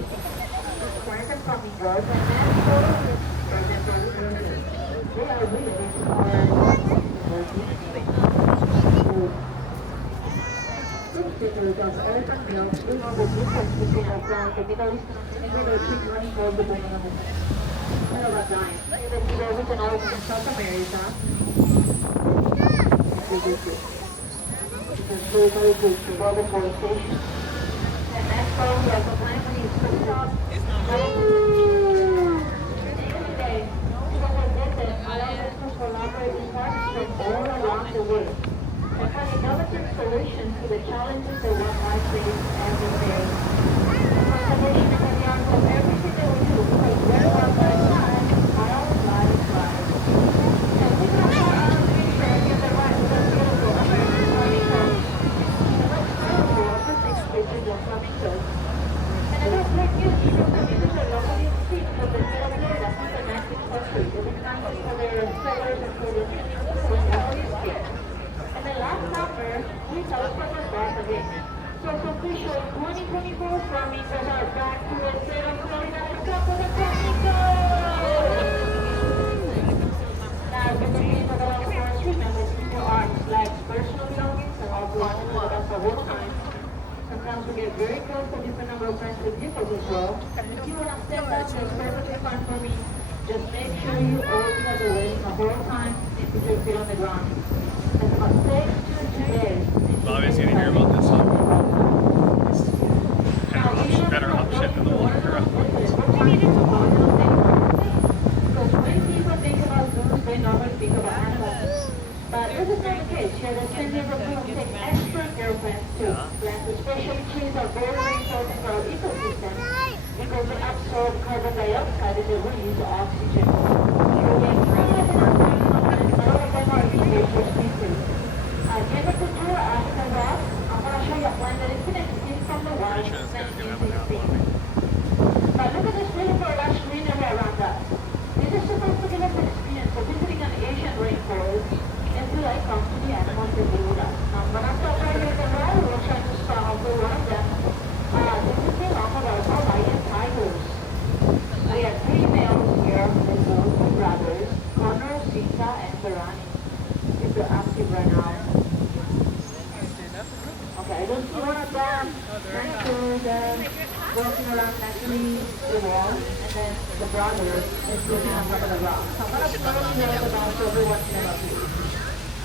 Quantum flamingos and naturally they are related to our Substitute of elephant milk is the difference between a plant, the Middle Eastern and the treat running gold depending on the kind of a giant. Even the origin origin in South America, this is good. This is very, very good for world deforestation. And next one, we have a plant when it's cooked up. Today, people will visit allow us to collaborate with partners from all around the world and find innovative solutions to the challenges that wildlife faces every day. Conservation is at the heart of everything that we do because where wildlife lives, wildlife thrives. And we know how our future and give the right to the beautiful American flamingos. And what's beautiful is the six species of flamingos. And it looks like you see the flamingos are locally extinct from the state of Florida since the 19th century. It is not only for their feathers and for their skin. And then last summer, we celebrated our birth again. So it's official, 2024 flamingos are back to the state of Florida. Let's go for the flamingos! Now, with the being of the Wild Forest, remember people are like personal belongings and all belonging to us the whole time. Sometimes we get very close to a different number of friends with vehicles as well. If you want to step up, that's perfectly fine for me. Just make sure you always have the way the whole time and put your feet on the ground. That's about 6 to 2 days. Bobby's gonna hear about this one. Better upshift in the water. Because when people think about zoos, they normally think about animals. But this is not the case. Here, the San Diego Zoo take extra care plants too. Plants, especially trees, are very, very important for our ecosystem because they absorb carbon dioxide and they release oxygen. So we have trees in our environment, and all of them are invasive species. At the end of the tour, African rock, I'm going to show you a plant that is going to extinct from the wild since 1916. But look at this beautiful lush greenery around us. This is supposed to give us an experience of visiting an Asian rainforest and feel like come to the animals that live with us. Now, I'm going to stop right here at the wall. We'll try to start off with one of them. This is the one of our Hawaiian tigers. We have 3 males here, the two brothers, Connor, Sita, and Barani. If they're active right now. Okay, I don't see one of them next to them, walking around next to the wall, and then the brother is looking on top of the rock. So I'm going to slowly tell about everyone in the field.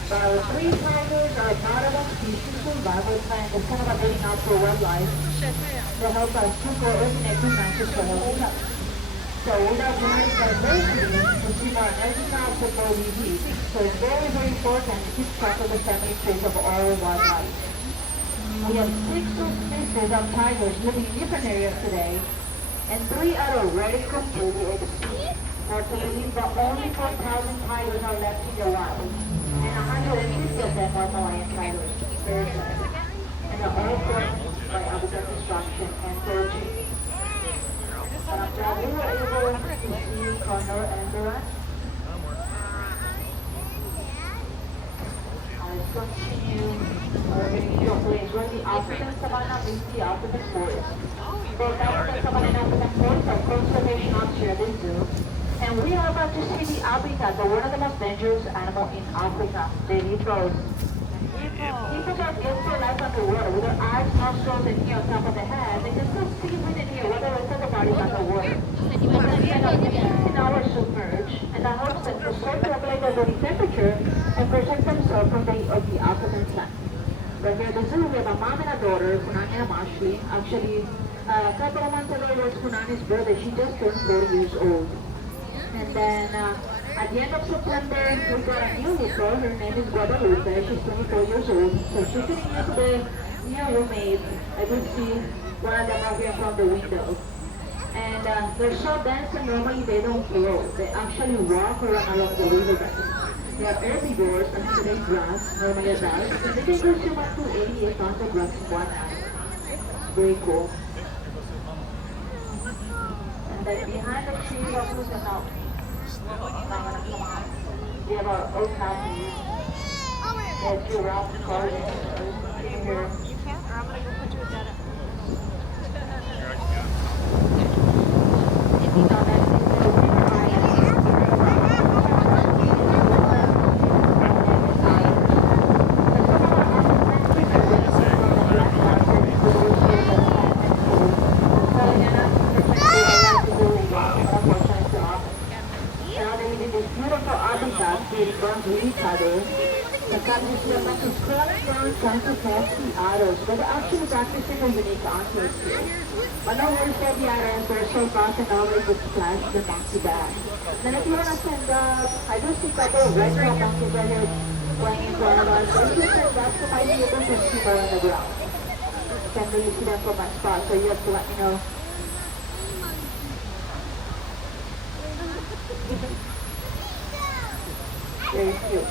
But our 3 tigers are part of a species survival plan. It's kind of a very natural wildlife to help us to coordinate the matches for healthy health. So without genetic diversity, we see more energy output for disease. So it's very, very important to keep track of the family trees of all wildlife. We have 6 species of tigers living in different areas today, and 3 are already completely extinct. Fortunately, but only 4,000 tigers are left in the wild, and 150 of them are Hawaiian tigers. Very sad. And they're all threatened by habitat destruction and poaching. But I'm glad we were able to see Connor and Duran. Let's continue our video place where the African savanna meets the African forest. Both African savanna and African forest are conservation officers at the zoo. And we are about to see the habitat of one of the most dangerous animals in Africa, the hippos. Hippos are built for life underwater with their eyes, nostrils, and ear on top of the head. They can still see within here whether it's at the body underwater. They can spend up to 16 hours submerged, and that helps them to circulate their body temperature and protect themselves from the heat of the African sun. Right here at the zoo, we have a mom and a daughter, Punani and Ashley. Actually, a couple of months ago was Punani's birthday. She just turned 40 years old. And then at the end of September, we got a new hippo. Her name is Guadalupe. She's 24 years old. So she's sitting here today, near roommate. I can see one of them out here from the window. And they're so dense and normally they don't float. They actually walk around along the riverbed. They are herbivores and so they grass, normally adults. And they can consume up to 88 pounds of grass in one night. Very cool. And then behind the tree, who's the mountain? We have our oak mountains. We have giraffe gardens. Here. You can't, or I'm gonna go put you with Dada. to squat down, trying to catch the otters, but they're actually practicing a unique answer skill. On the words for the otters, they're so fast and always would splash the monkey back. Then if you want to stand up, I do see a couple of red top monkeys right here playing in Florida. So if you stand up, you might be able to see more on the ground. Can't really see them from my spot, so you have to let me know. Very cute.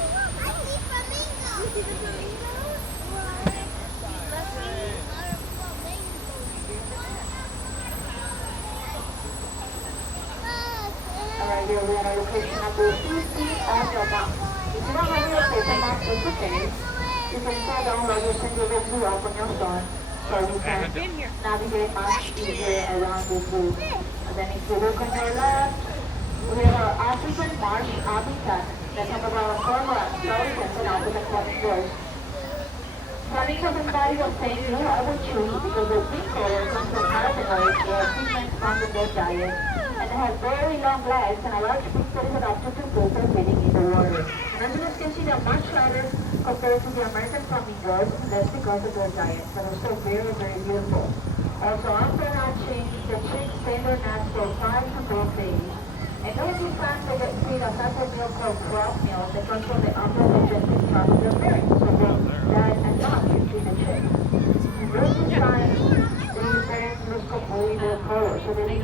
Alright, here we are at location number 15 on your map. If you don't have your paper map, it's okay. You can try download your single zoo app on your phone, so you can navigate much easier around the zoo. And then if you look on your left, we have our African marsh habitat. That's some of our cormorants, pelicans, and African flamingos. Flamingos and body of saying, you know, I would choose because the pink color comes from carotenoids, they are pigments found in their diet, and they have very long legs and a large beak that is adapted to go for feeding in the water. And as you guys can see, they're much lighter compared to the American flamingos, and that's because of their diet, so they're so very, very beautiful. Also, after hatching, the chicks stay in their nest for 5 to 12 days. And during this time, they get fed a type of meal called crop meal that comes from the upper digestive tract of their parents. So both dad and mom can feed the chicks. And during this time, the parents lose completely their color. So they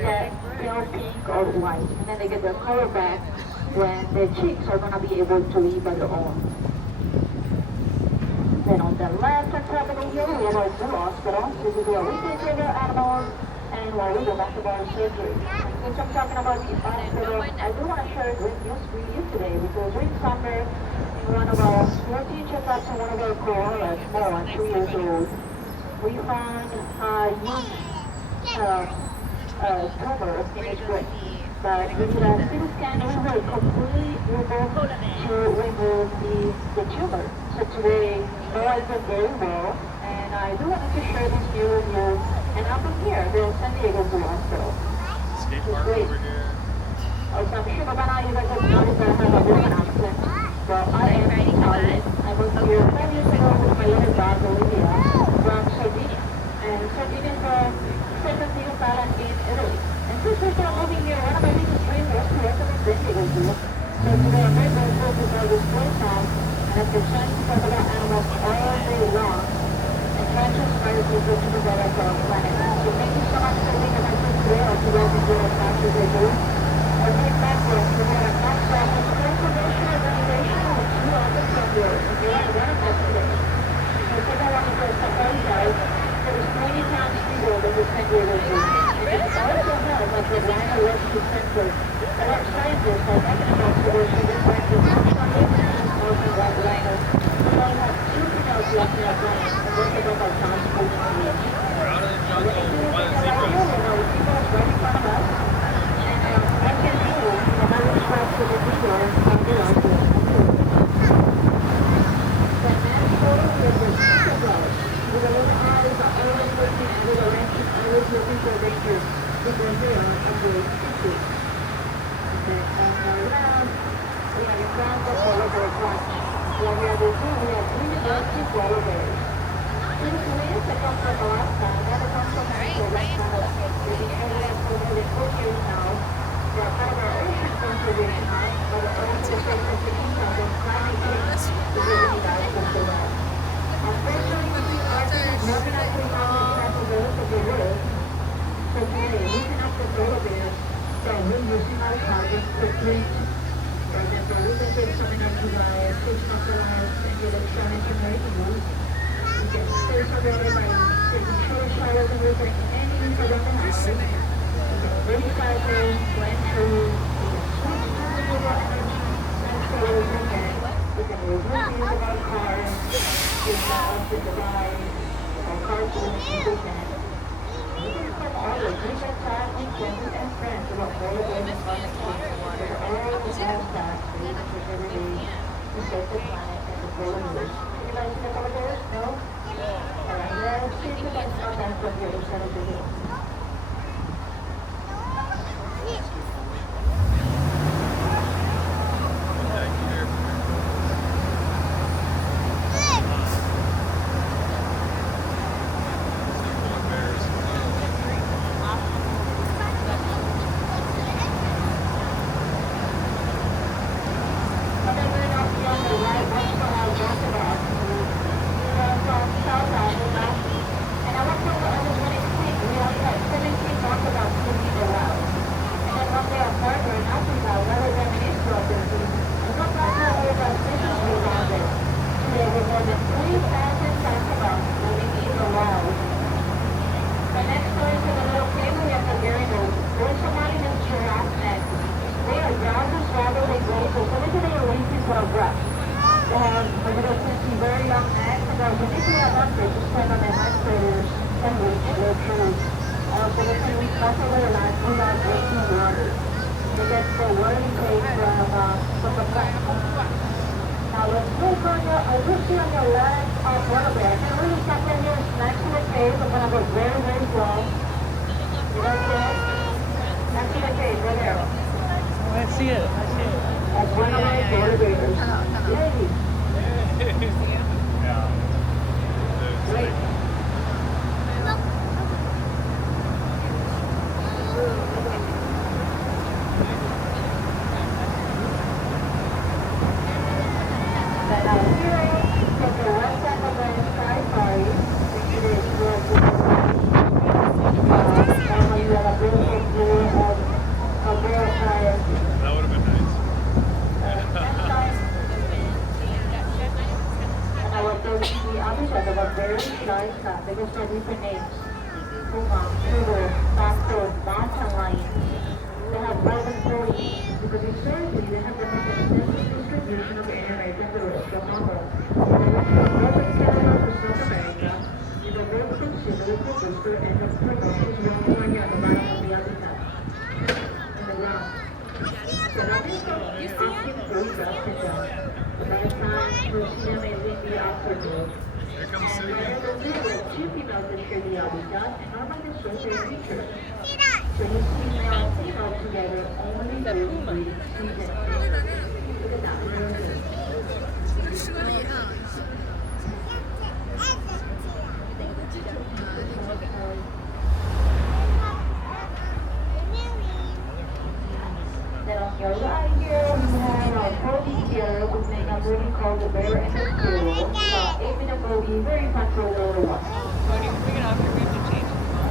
get pale pink or white. And then they get their color back when their chicks are going to be able to eat by their own. Then on the left and top of the hill, we have our zoo hospital. This is where we take care of our animals and while we go back to our surgery. Since I'm talking about the hospital, I do want to share a great news with you today because during summer, in one of our routine checkups in one of our koalas, more than 3 years old, we found a huge tumor in his brain. But with the CT scan, we were completely able to remove the tumor. So today, Noah is doing very well, and I do want to share this news with you. And up in here, there's San Diego Zoo Hospital. Skate park over here. Also, I'm sure by now you guys have noticed that I have a bit of an accent. Well, I am Italian. I was here 5 years ago with my little dog, Olivia, from Sardinia. And Sardinia is the second biggest island in Italy. And since we started moving here, one of my biggest dreams was to open a San Diego Zoo. So today I'm very grateful to buy this place now, and I've been trying to talk about animals all day long. Trying to inspire people to do better for our planet. So thank you so much for being with us today. I hope you guys enjoy as much as I do. I'll be back with you at a next session. Conservation organization with 2 other members. And they are one of us today. So I think I want to first apologize for the 20 pounds people that we sent here with you. And it also helps like the Rhino Rescue Center. And our scientists are making a conservation in practice. Working like rhinos. We only have 2 females left in our planet. We're out of the jungle. We're by the zebras. stand on their hind quarters and reach their toes. Also, they can reach muscle their legs without breaking water. They get the water intake from the platform. Now let's place on your, push on your legs up a little bit. I can really tuck in here next to the cage. I'm going to go very, very slow. You like that? Next to the cage, right there. Oh, I see it. I see it. That's one of my motivators. Yay! Yeah. Great. Then out here, take the left step of the side party. It is towards the and you have a beautiful view of Verify. That would have been nice. And I want those to be obvious of a very nice they can start with the names. Puma, Cougar, Foxtrot, Mountain Lion. They have relevant employees because historically they have the most extensive distribution of anime terrestrial mammals. Northern Canada to South America is a very considerate producer and the production is running at the bottom of the habitat. In the ground. So that is asking for production down. By the time you'll see them in the afternoon. Here comes And City. then the video, two females that share the habitat and are by the social feature. So you see male and female together only during breeding season. Look at that, really good. Then on your right here, we have our Bobby here with a breeding called the bear and the squirrel. 8-minute Bobby, very fun for a little one.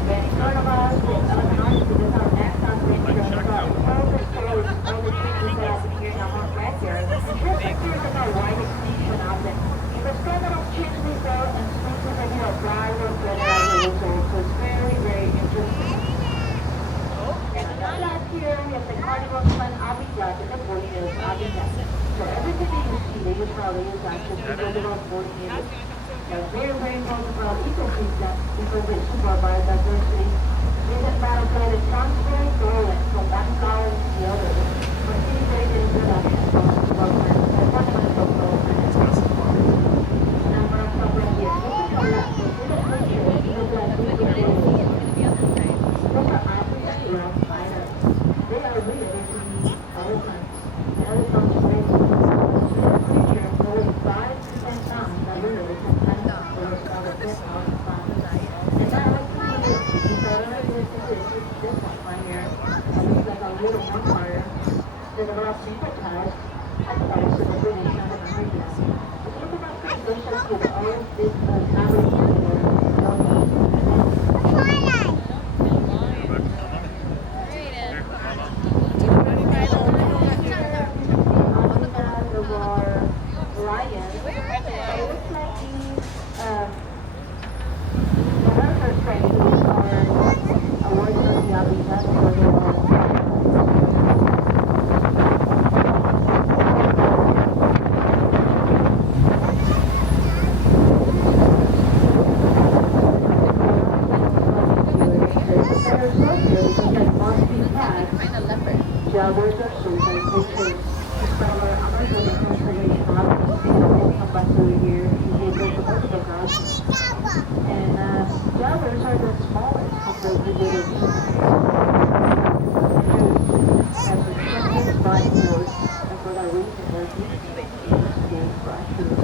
Again, in front of us, with Illinois, this is our next adventure about all the stories, all the changes that happen here in our backyard. And just a curious about why the extinction happened. In the standard of change result and species that you apply with generalized results. So it's very, very interesting. And on the left here, we have the carnivore plant habitat and the Borneo's habitat. So everything that you see, they use probably use actually to build about Borneo's. They're very, very important for our ecosystem because they support biodiversity. Recent battlefield is transferring stolen from one colony to the other. Facilitated introduction of development and fundamental development. Now what I'm talking here, look at the left. So see the picture, look like we get it. Those are African rock spiders. They are really basically elephants. Elephants race. So the creature weighs 5 to 10 pounds. That literally can stand up for a solid 10,000 pounds. And now let's see if I don't know if this is this one right here. It looks like a little vampire. They develop sympathized as part of the population of America. If you look at the conditions with all of this coverage Jaguars are certified for chase. Discover Amazon conservation office in the whole company here in the multiple house. And jaguars are the smallest compared to the other and the strongest by force, and for that reason they're using the game for actually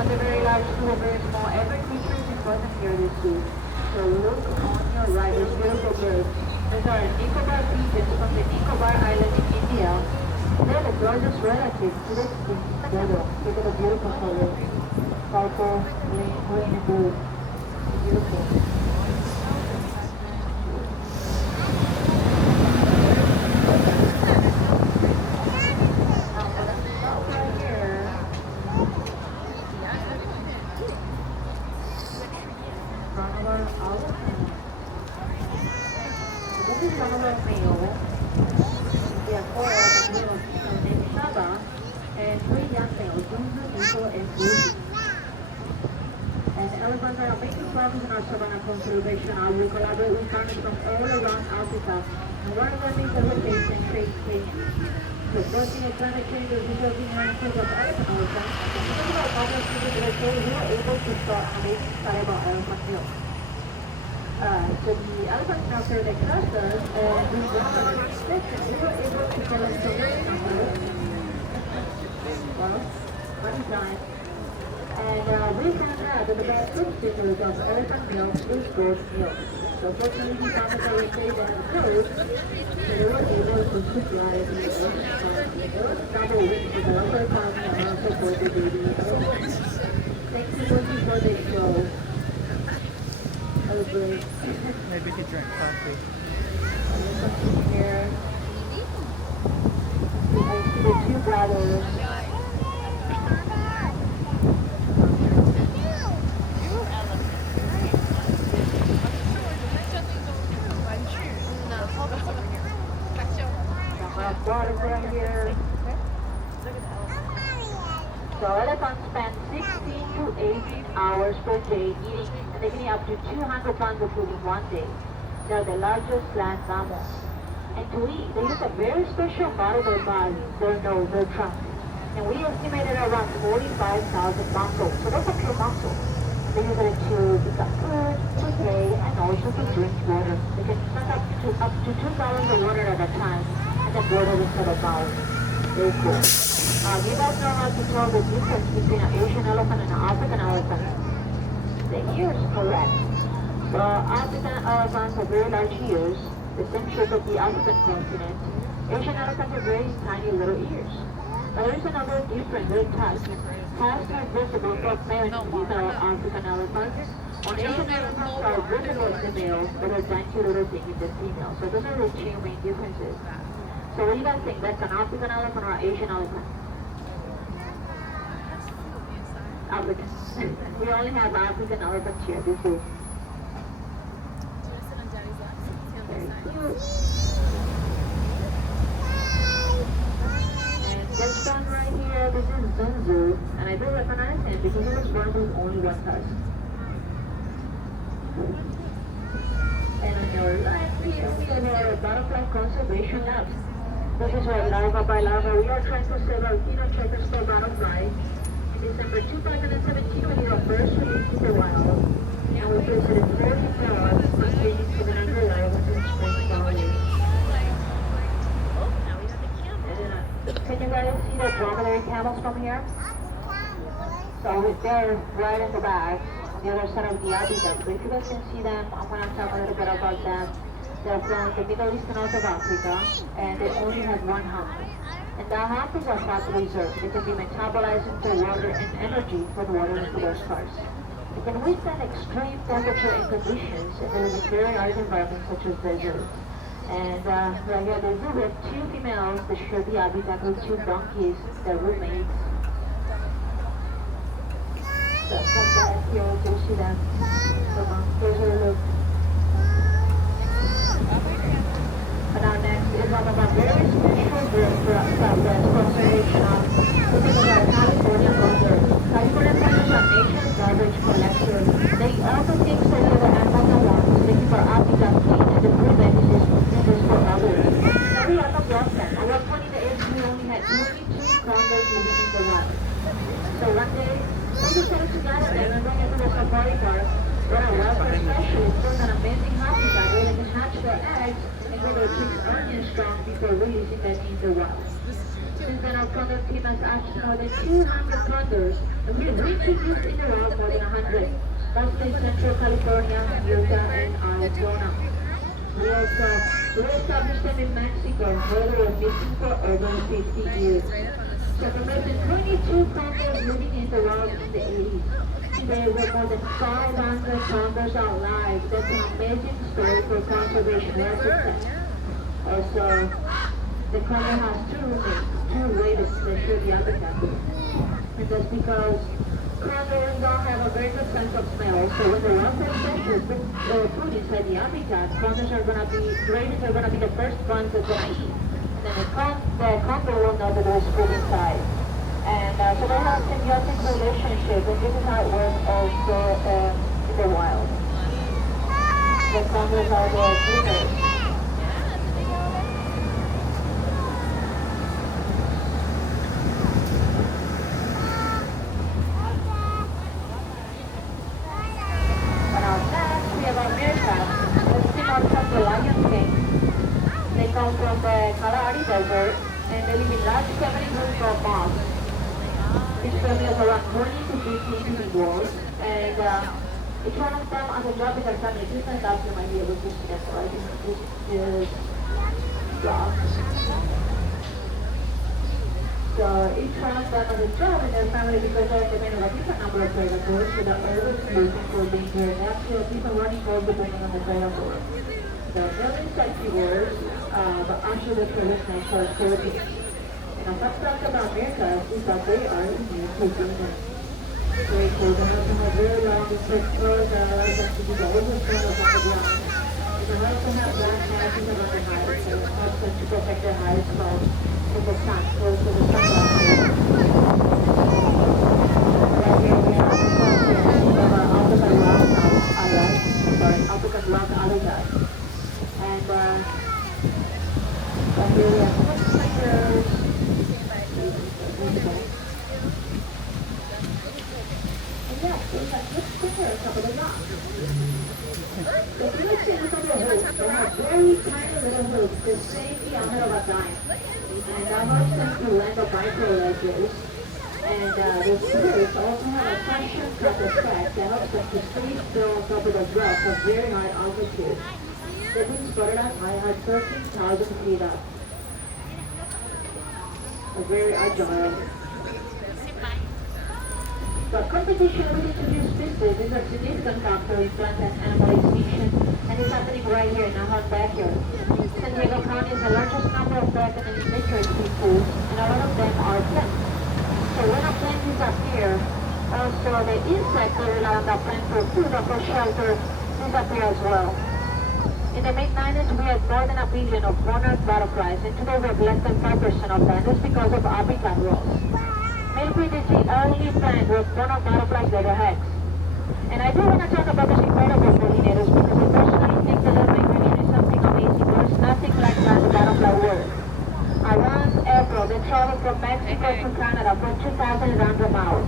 From the very large to the very small, every creature is important here this zoo. So look on your right, there's beautiful birds. These are Nicobar pigeons from the Nicobar Island in India. They're the gorgeous relatives to the extinct dodo. Look at the beautiful colors. Purple, green, and blue. Beautiful. This is one of our male. We have four males named Shaba and three young males, Dunzu, Nico, and Ruby. And elephants are making progress in our savanna conservation. We collaborate with partners from all around Africa. And one of the things that we're facing is the worsening of climate change is resulting in rankings of elephant elephants. Because of our partners we were able to start amazing study about elephant milk. So the elephant doctor that trust us and we were able to collect the right numbers. Well, one time. And we found out that the best substitute of elephant milk is goat milk. So fortunately we found that they say they have code, so they were able to supply the elephant farm. It was double with the local farm and also for the baby elephants. Thanks to working for the show. Maybe he drank coffee. Here. I see the two brothers. Water right here. So elephants spend 16 to 18 hours per day eating, and they can eat up to 200 pounds of food in one day. They are the largest land mammals. And to eat, they use a very special part of their body, their nose, their trunk. And we estimated around 45,000 muscles. So that's a true muscle. They use it to pick up food, to play, and also to drink water. They can drink up to 2 gallons of water at a time, and then water instead of mouth. Very cool. You guys know how to tell the difference between an Asian elephant and an African elephant. The ears, correct. The African elephants have very large ears, the same shape of the African continent. Asian elephants have very tiny little ears. But there is another difference, very tusk. Tusks are visible for male and female African elephants. On Asian elephants are visible in the male, but are dainty little thing in the female. So those are the two main differences. So what do you guys think? That's an African elephant or an Asian elephant? African. We only have African elephants here. This is very cute. And this one right here, this is Zunzu. And I do recognize him because he was born with only one tusk. And on your left here, we have our butterfly conservation labs. This is where larva by larva, we are trying to save our Echinochetus butterfly. In December 2017, we did our first release in the wild, and we visited 40 flowers containing 700 larvae in spring flowering. Can you guys see the dromedary camels from here? So they're right in the back, on the other side of the habitat. But if you guys can see them, I'm going to talk a little bit about them. They're from the Middle East and North of Africa, and they only have one hump. And that hump is our fat reserve. They can be metabolized into water and energy for the water into their scars. They can withstand extreme temperature and conditions, and they live in very arid environments such as deserts. And right here, there's we have two females that share the habitat with two donkeys, their roommates. So from back here, you can see them. Here's a look. And our next is one of our very special birds for Southwest conservation. This is our California Condor. California Condors are nature's garbage collectors. They also take care of the animals and wants. They keep our habitat clean and the food that is for others. Now we have a lost them. At one point in the age, we only had 22 condors living in the wild. So one day, we decided to gather them and bring them to the safari park, where our welfare specialists found an amazing habitat where they can hatch their eggs and grow their chicks onion strong before releasing them in the wild. Since then, our condor team has hatched more than 200 condors We produced in the world more than 100, mostly Central California, Utah, and Arizona. We also established them in Mexico, where they were missing for over 50 years. So from less than 22 condos living in the world in the 80s, today we're more than 500 condos alive. That's an amazing story for conservation research. Also, the condo has two roommates, two raiders that share the habitat. And that's because condors don't have a very good sense of smell. So when the welfare specialists put food inside the habitat, condors are gonna be, raiders are gonna be the first ones that's gonna eat. And then the condor will know that there's food inside. And so they have a symbiotic relationship, and this is how it works also in the wild. The condors are the breeders. They come from the Kalahari Desert and they live in large cavern groups of moss. Each family has around 20 to 50 individuals, and each one of them has a job in their family. This and that you might be able to see that, so I think this is job. So each one of them has a job in their family because they're dependent on a different number of predators, so the earliest looking for danger and actually a different running code depending on the predator. The real insectivores, but actually the traditional are scorpions. And a fun fact about Americas is that they are immune to venom. Great children have very long insectivores that allow them to be the oldest one of the ground. And they also have black patches around their hides, so it helps them to protect their hides from the sun, close to the sunlight. Right here we have the of our African rock alligator. And here we have some spiders. And yeah, there's like good stickers up at the rock. If you look at the hoops, they have very tiny little hoops, the same diameter of a dime. And that helps them to land on micro ledges. And the stickers also have a suction trap effect that helps them to stay still on top of the rock at very high altitude. They've been spotted at high at 13,000 feet up. They're very agile. The competition with introduced species is a significant factor in plant and animal extinction, and it's happening right here in our own backyard. San Diego County has the largest number of plant and endangered species, and a lot of them are plants. So when a plant disappears, also the insects that rely on that plant for food or for shelter disappear as well. In the mid-90s, we had more than 1 billion of monarch butterflies, and today we have less than 5% of them. That's because of habitat loss. Milkweed is the only plant with monarch butterflies that are eggs. And I do want to talk about these incredible pollinators because I personally think that their migration is something amazing. There's nothing like that in the butterfly world. Around April, they travel from Mexico to Canada for 2,000 miles.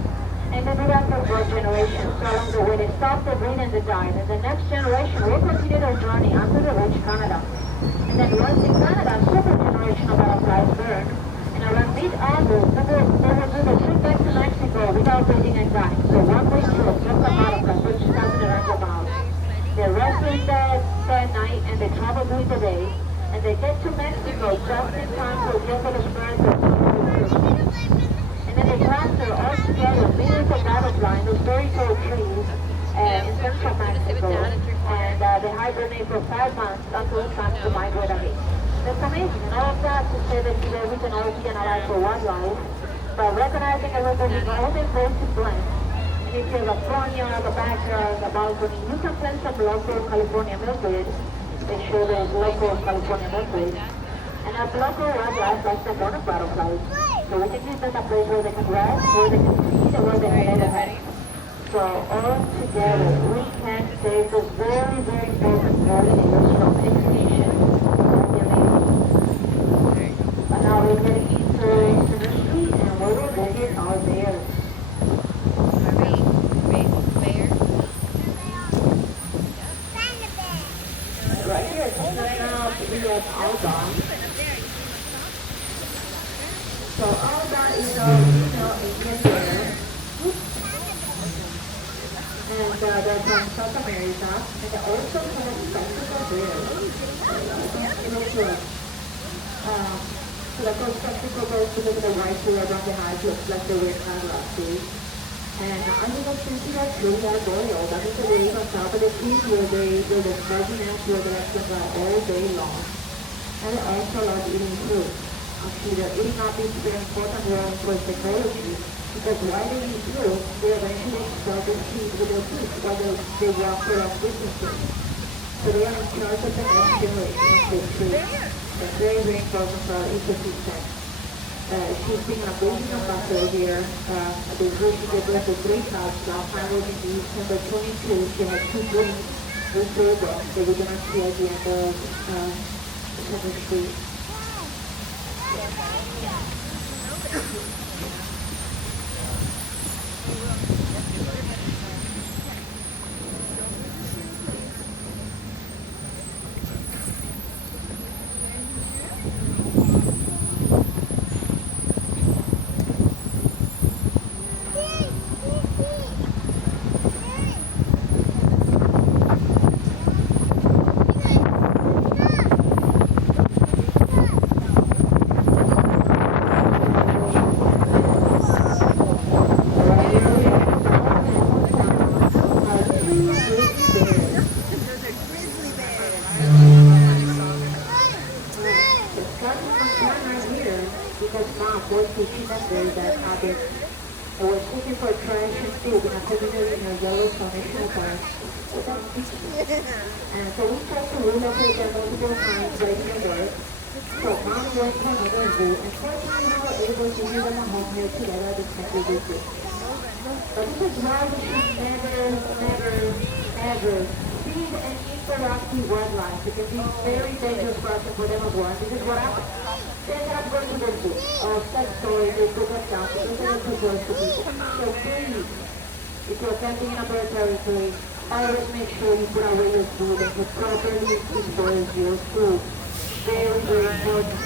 And they do that for 4 generations. So along the way, they stop, they breed, and they die. And the next generation will continue their journey until they reach Canada. And then once in Canada, a second generation of butterflies burn. And around mid-August, they will do the trip back to Mexico without breeding and dying. So one-way trip, just like butterflies, for 2,000 miles. They rest during the night, and they travel during the day. And they get to Mexico just in time for the birth of summer. And then they cluster all together, millions of butterflies in those very tall trees in central Mexico. And they hibernate for 5 months until it's time to migrate again. That's amazing. And all of that to say that today we can all be analyzed for wildlife by recognizing that we're going to all the invasive plants. And if you have a front yard, a backyard, a balcony, you can plant some local California milkweed. They show there's local California milkweed. And as local wildlife like the monarch butterflies. So we can give them a place where they can rest, where they can feed, and where they can lay their eggs. So all together, we can save those very, very important pollinators from extinction. And now we're getting into nursery, and we will visit our bears. Right here, just right now, we have Alba. So all that is our Indian bear. Oops. they're from South America, and they also have spectacle bears. You know, so the first spectacle goes to look at the white hair around the eyes, looks like they wear eyeglasses. And I think that's really actually that loyal. That means that they live on top of the trees where they're the presidents where they actually got all day long. And they also love eating fruit. Actually, they're eating up these very important role for technology because while they eat fruit, they eventually expel the seeds with their teeth while they walk around distances. So they are in charge of the next generation of this tree. It's very, very important for our ecosystem. She's been an amazing ambassador here at the zoo. She gave us a great house. Last time was in December 22. She had 2 dreams with children that we're going to see at the end of December Street. And so we tried to relocate them multiple times right in the work. So mom went to another zoo, and fortunately we were able to give them a home here together at the temple visit. But this is why we should never feed and interact with wildlife. It can be very dangerous for us and for them as well. This is what happens. They end up going to the zoo, or sex stories, they put us down because they are too close to people. So please, if you're camping in a bird territory, always make sure you put away your food and you properly dispose your food. Very, very important.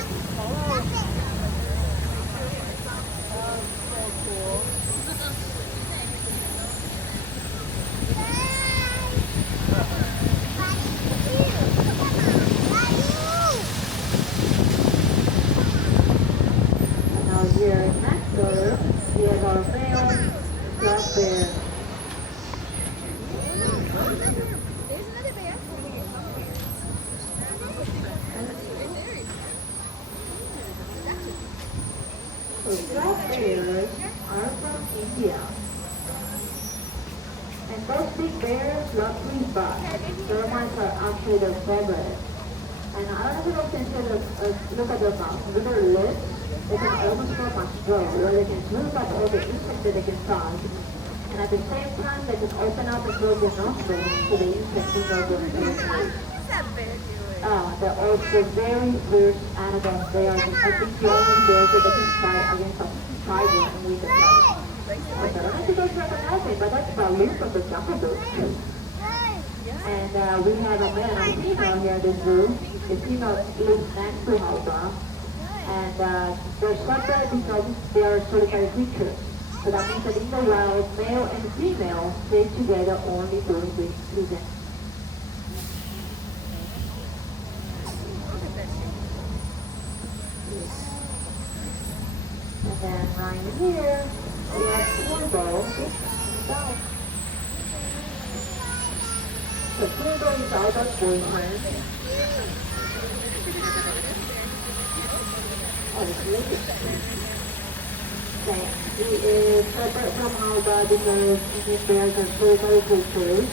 And now here next door, we have our male black bear. So black bears are from India. And those big bears love freeze bars. Termites are actually their favorite. And I don't know if you can look at their mouth. With their lips, they can almost form a straw where they can swim up all the insects that they can find. And at the same time, they can open up and close their nostrils so the insects will know their territory. They're also very fierce animals. They are, I think, the only bears that they can fight against a tiger and with a fight. I don't know if you guys recognize it, but that's Baloo from the Jungle Book. And we have a male and a female here at the zoo. The female lives next to Haiba. And they're separate because they are solitary creatures. So that means that in the wild, male and female stay together only during the season. And then right here, we have Turbo. So Turbo is Alba's boyfriend. He is separate from Alba because Indian bears are solitary creatures.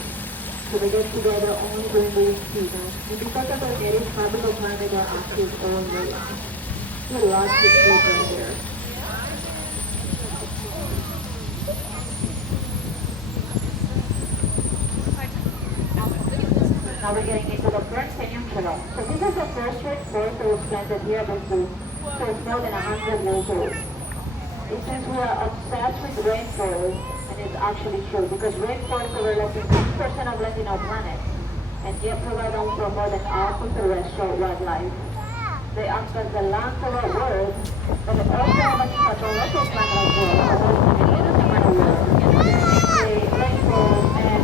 So they get together only during the season. And because of their native tropical climate, they are active all year long. There are lots of children here. Now we're getting into the Grand Canyon Trail. So this is the first red forest that was planted here at the zoo. So it's more than 100 years old. It says we are obsessed with rainforest, and it's actually true because rainforests cover less than 6% of land in our planet, and yet provide home for more than half of terrestrial wildlife. They act as the land of our world, but they also have an impact on local climate as well, as well as the world. The rainforest and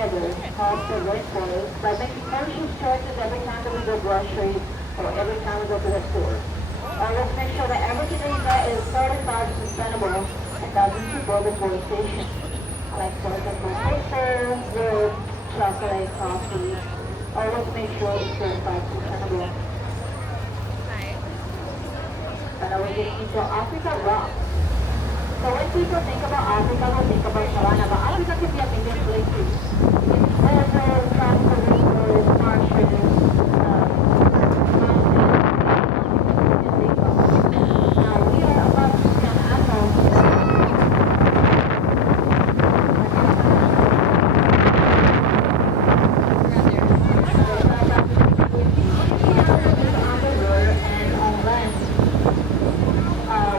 together helps the rainforest by making conscious choices every time that we go groceries or every time we go to the store. Always make sure that everything that you buy is certified sustainable and doesn't support deforestation. Like for example, paper, wood, chocolate, coffee. Always make sure it's certified sustainable. And now we're getting into Africa rock. So when people think about Africa, they think about Savannah, but Africa can be a million places. It's desert, tropical rainforest, marshes, mountains, and big rocks. Now we are about to see an animal.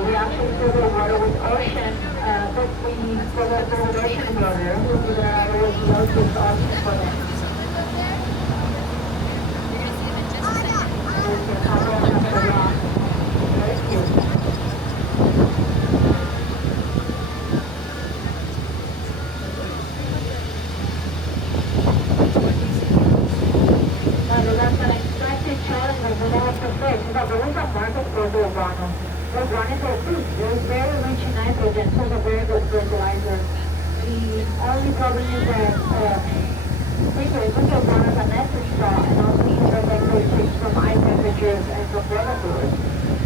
We actually fill the water with ocean, but we fill the ocean water with local ocean for them. And we can cover on top of the rock. Very cute. That's an extractive challenge that we don't have to face. Because there is a market for the guano. The guano is a food. It's very rich in nitrogen, so it's a very good fertilizer. The only problem is that people use the guano as a nesting straw and also use it as proteins from high temperatures and from predators.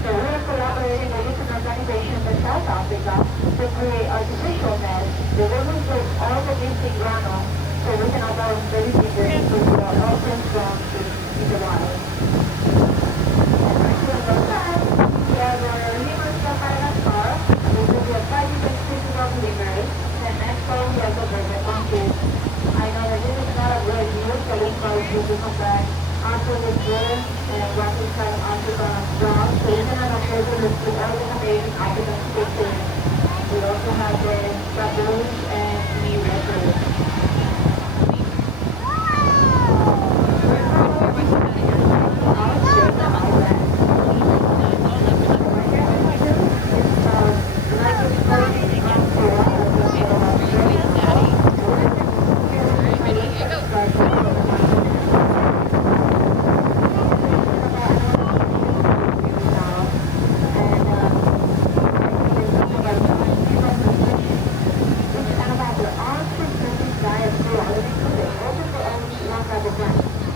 So we are collaborating with an organization in South Africa to create artificial nests. They will remove all the missing guano so we can have our baby birds to grow healthy and strong in the wild. And right here on the side, we have our lemurs from Madagascar. This will be a 5 different species of lemurs. And next one, we have the burger monkeys. I know that this is not a great news, so we encourage you to come back after this year and reconcile Africa jobs. So you can have a further look at all the amazing African species. We also have the baboons and the leopards.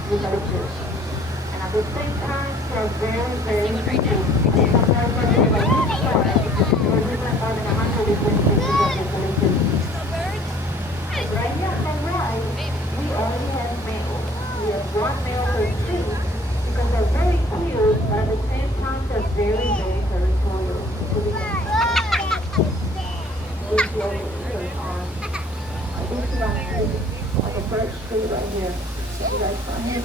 And at the same time, they're very, very pretty. And sometimes when they're like this size, we're different more than 100 different species of eucalyptus. Right here on the right, we only have males. We have one male per tree because they're very cute, but at the same time, they're very, very territorial. So we can see over here on this one tree, on the birch tree right here. You guys find it?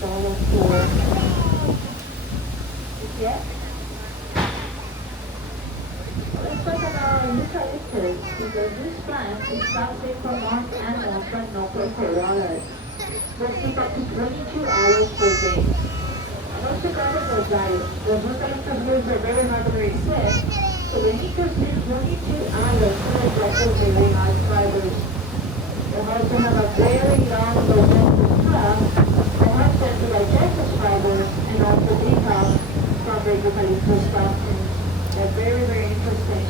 Follow for yeah. Let's talk about eucalyptus because this plant is toxic for most animals but not for koalas. They sleep up to 22 hours per day. Most of the diet, the eucalyptus roots are very hard to resist, so they need to sleep 22 hours to digest their very hard fibers. They also have a very long digestive tract that helps them to digest the fibers and also detox from the eucalyptus toxins. They're very, very interesting.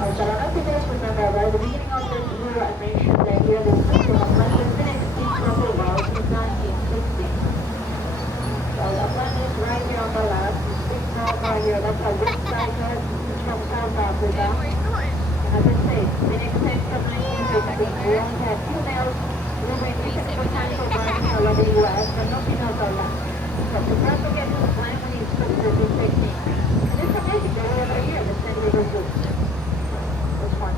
So I don't know if you guys remember, right at the beginning of this video I mentioned that here this country has been extinct from the world since 1960. So the plant is right here on the left. This big knob right here, that's a wood cycad. It's from South Africa. And as I say, been extinct from 1960. We only have two males moving recent potential birds all over the US, but no females are left. So to try to get this plant, we need specific technique. And it's amazing that we have right here, the San Diego Zoo. This one.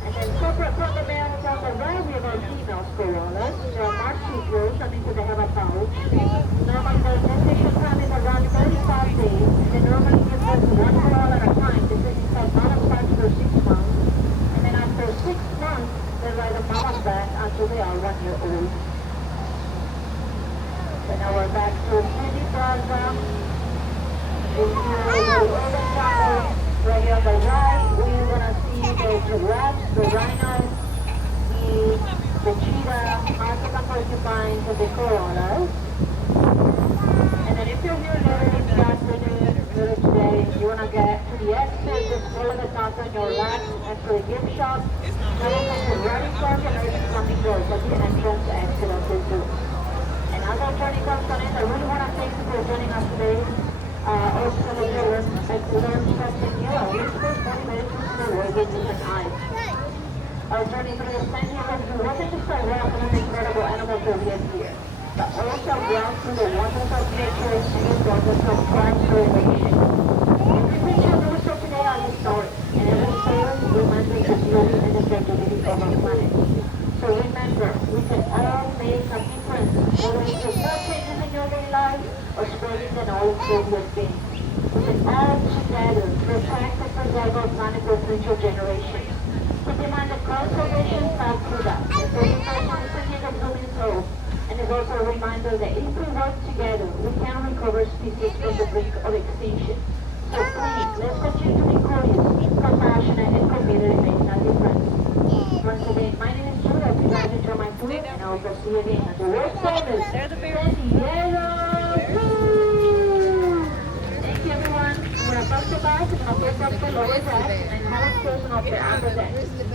And then separate from the males on the right, we have our female koalas. They are marsupials, that means that they have a pouch. Normally their gestation time is around 35 days, and they normally give birth to one koala at a time. This is inside mama's pouch for 6 months. And then after 6 months, they lie the mama's back until they are 1 year old. So now we're back to Sandy Plaza the giraffes, the rhinos, the cheetah, African porcupines, and the koalas. And then if you're here later this afternoon, later today, you want to get to the exit, just follow the dots on your left, enter the gift shop. Now you can go right in front and open coming doors at the entrance exit of the zoo. And as our journey comes to an end, I really want to thank you for joining us today. Also, some of you learned something new. We spent 40 minutes to the world with different eyes. Our journey through the San Diego Zoo wasn't just a walk through the incredible animals that we have here, but also a walk through the wonders of nature and the wonders of transformation. Every picture we saw today are historic, and every story reminds us of the beauty and the fragility of our planet. So remember, we can all make a difference, whether it's the small changes in your daily life or spreading the knowledge that we have been. We can all together protect and preserve our planet for future generations. Keep in mind that conservation starts with us. The preservation is the key of human soul, and is also a reminder that if we work together, we can recover species from the brink of extinction. So please, let's continue to be curious, compassionate, and committed in making a difference. Once again, my name is Judah. If you guys enjoy my tour, and I will see you again at the world famous San Diego Zoo. Thank you, everyone. I'm going to pass the back, and I'll pick up the lower deck, and have a person up the upper deck.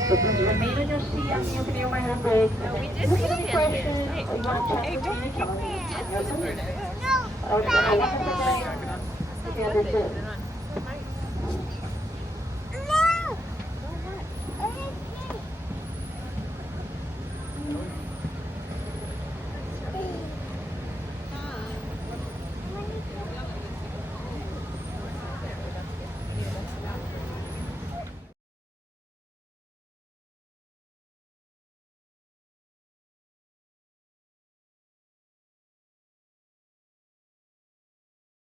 So please remain on your seat until you can hear my handbrake. If you have any questions, or you want to check with me, tell me. Okay, I want to say, together too.